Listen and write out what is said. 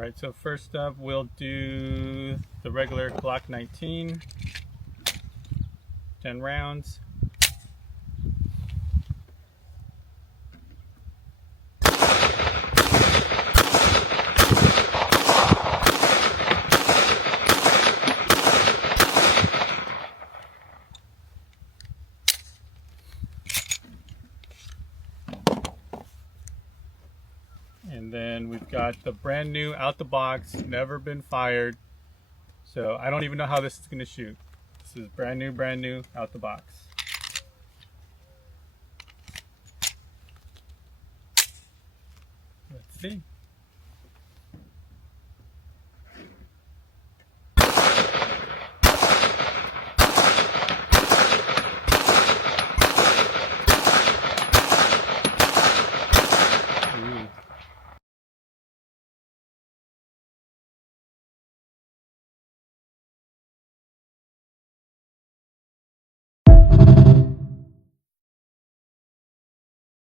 Alright, so first up we'll do the regular Glock 19, 10 rounds. And then we've got the brand new out the box, never been fired. So I don't even know how this is going to shoot. This is brand new out the box. Let's see.